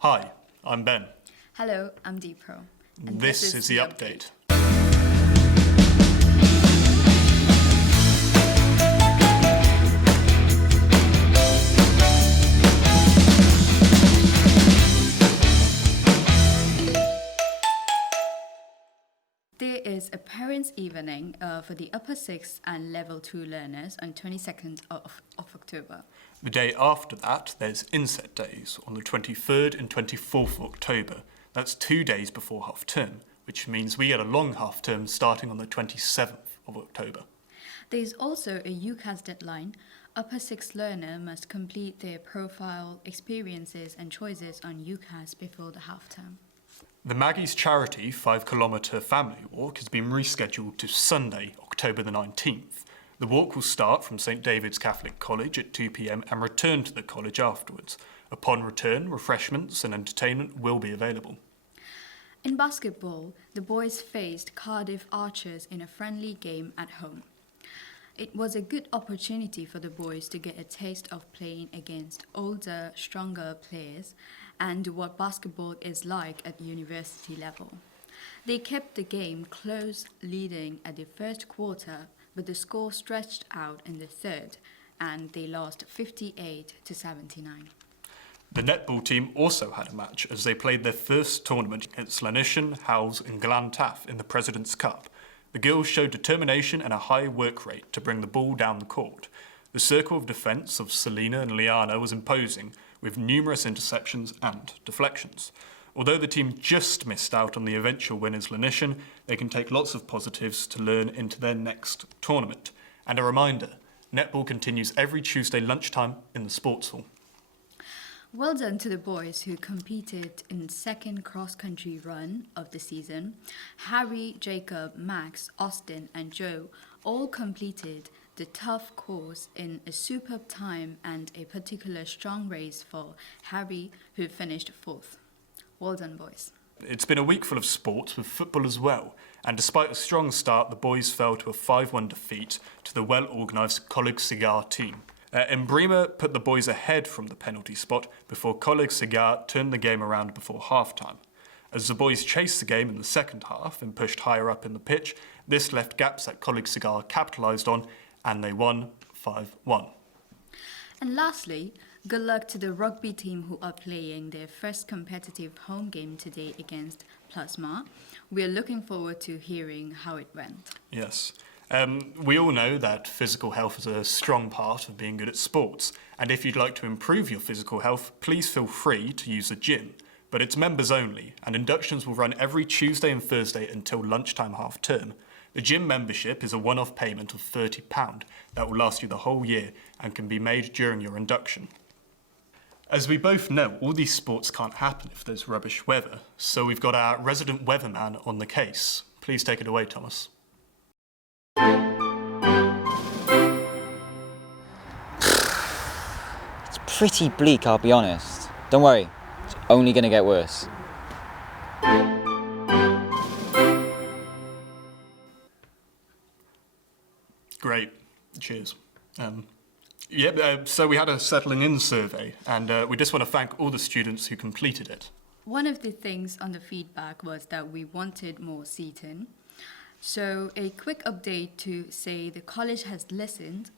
Hi, I'm Ben. Hello, I'm Deepro. And This is the update. There is a parents' evening for the upper 6th and level 2 learners on 22nd of October. The day after that, there's Inset Days on the 23rd and 24th of October. That's 2 days before half term, which means we get a long half term starting on the 27th of October. There is also a UCAS deadline. Upper 6th learner must complete their profile, experiences and choices on UCAS before the half term. The Maggie's Charity 5-kilometre family walk has been rescheduled to Sunday, October the 19th. The walk will start from St David's Catholic College at 2 p.m. and return to the college afterwards. Upon return, refreshments and entertainment will be available. In basketball, the boys faced Cardiff Archers in a friendly game at home. It was a good opportunity for the boys to get a taste of playing against older, stronger players and what basketball is like at university level. They kept the game close, leading at the first quarter, but the score stretched out in the third, and they lost 58-79. The netball team also had a match as they played their first tournament against Llanishen, Howes and Glantaff in the President's Cup. The girls showed determination and a high work rate to bring the ball down the court. The circle of defence of Selina and Liana was imposing, with numerous interceptions and deflections. Although the team just missed out on the eventual winners Llanishen, they can take lots of positives to learn into their next tournament. And a reminder, netball continues every Tuesday lunchtime in the sports hall. Well done to the boys who competed in the second cross-country run of the season. Harry, Jacob, Max, Austin and Joe all completed the tough course in a superb time and a particular strong race for Harry, who finished 4th. Well done, boys. It's been a week full of sports with football as well, and despite a strong start, the boys fell to a 5-1 defeat to the well-organised Coleg Cigar team. Embrima put the boys ahead from the penalty spot before Coleg Cigar turned the game around before half-time. As the boys chased the game in the second half and pushed higher up in the pitch, this left gaps that Coleg Cigar capitalised on, and they won 5-1. And lastly, good luck to the rugby team who are playing their first competitive home game today against Plasma. We are looking forward to hearing how it went. Yes. We all know that physical health is a strong part of being good at sports, and if you'd like to improve your physical health, please feel free to use the gym. But it's members only, and inductions will run every Tuesday and Thursday until lunchtime half term. The gym membership is a one-off payment of £30 that will last you the whole year and can be made during your induction. As we both know, all these sports can't happen if there's rubbish weather, so we've got our resident weatherman on the case. Please take it away, Thomas. It's pretty bleak, I'll be honest. Don't worry, it's only going to get worse. Great, cheers. So we had a settling in survey, and we just want to thank all the students who completed it. One of the things on the feedback was that we wanted more seating. So a quick update to say the college has listened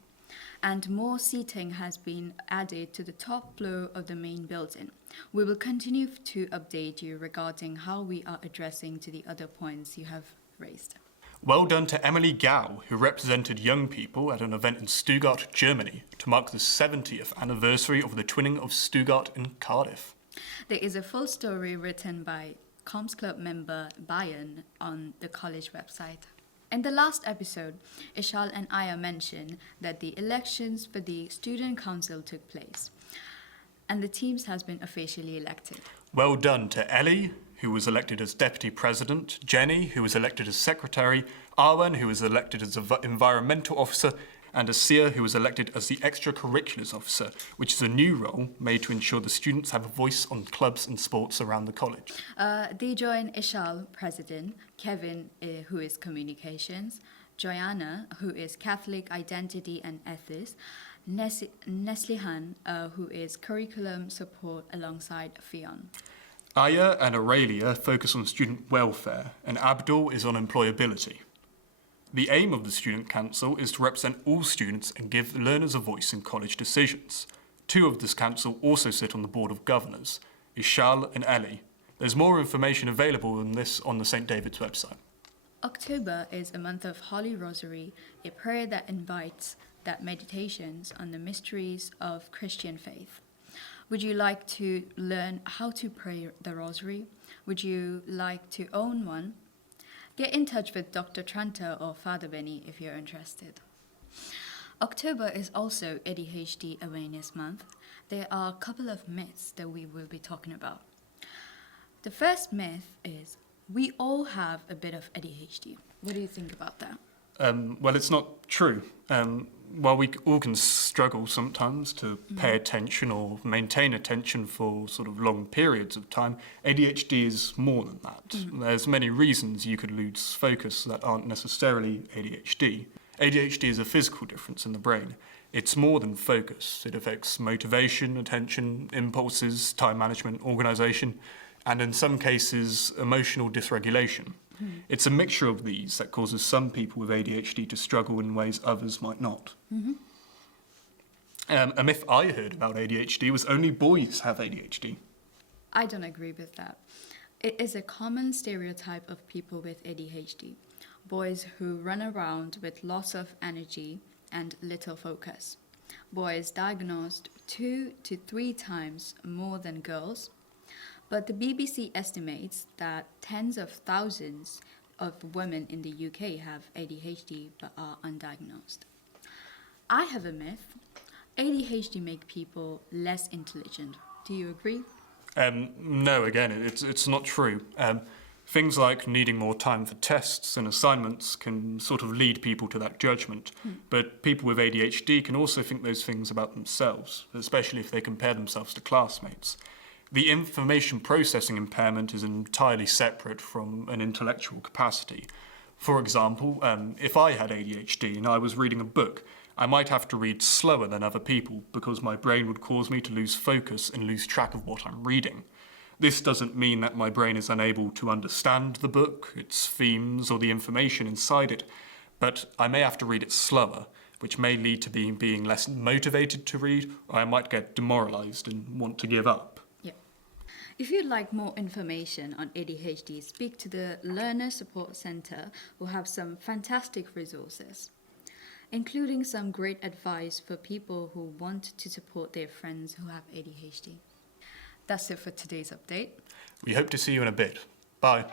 and more seating has been added to the top floor of the main building. We will continue to update you regarding how we are addressing to the other points you have raised. Well done to Emily Gao, who represented young people at an event in Stuttgart, Germany, to mark the 70th anniversary of the twinning of Stuttgart and Cardiff. There is a full story written by Comms Club member Bayern on the college website. In the last episode, Ishal and Aya mentioned that the elections for the student council took place and the teams has been officially elected. Well done to Ellie, who was elected as Deputy President, Jenny, who was elected as Secretary, Arwen, who was elected as Environmental Officer, and Asia, who was elected as the Extracurriculars Officer, which is a new role made to ensure the students have a voice on clubs and sports around the college. They join Ishal, President, Kevin, who is Communications, Joanna, who is Catholic Identity and Ethics, Neslihan, who is curriculum support alongside Fionn. Aya and Aurelia focus on student welfare, and Abdul is on employability. The aim of the Student Council is to represent all students and give learners a voice in college decisions. Two of this council also sit on the Board of Governors, Ishal and Ellie. There's more information available on this on the St. David's website. October is a month of Holy Rosary, a prayer that invites that meditations on the mysteries of Christian faith. Would you like to learn how to pray the Rosary? Would you like to own one? Get in touch with Dr. Tranter or Father Benny if you're interested. October is also ADHD Awareness Month. There are a couple of myths that we will be talking about. The first myth is we all have a bit of ADHD. What do you think about that? Well, it's not true. While we all can struggle sometimes to pay attention or maintain attention for sort of long periods of time, ADHD is more than that. There's many reasons you could lose focus that aren't necessarily ADHD. ADHD is a physical difference in the brain. It's more than focus. It affects motivation, attention, impulses, time management, organisation, and in some cases, emotional dysregulation. It's a mixture of these that causes some people with ADHD to struggle in ways others might not. A myth I heard about ADHD was only boys have ADHD. I don't agree with that. It is a common stereotype of people with ADHD. Boys who run around with loss of energy and little focus. Boys diagnosed 2 to 3 times more than girls. But the BBC estimates that tens of thousands of women in the UK have ADHD but are undiagnosed. I have a myth. ADHD make people less intelligent. Do you agree? No, again, it's not true. Things like needing more time for tests and assignments can sort of lead people to that judgment. But people with ADHD can also think those things about themselves, especially if they compare themselves to classmates. The information processing impairment is entirely separate from an intellectual capacity. For example, if I had ADHD and I was reading a book, I might have to read slower than other people because my brain would cause me to lose focus and lose track of what I'm reading. This doesn't mean that my brain is unable to understand the book, its themes, or the information inside it, but I may have to read it slower, which may lead to being less motivated to read, or I might get demoralised and want to give up. If you'd like more information on ADHD, speak to the Learner Support Centre, who have some fantastic resources, including some great advice for people who want to support their friends who have ADHD. That's it for today's update. We hope to see you in a bit. Bye.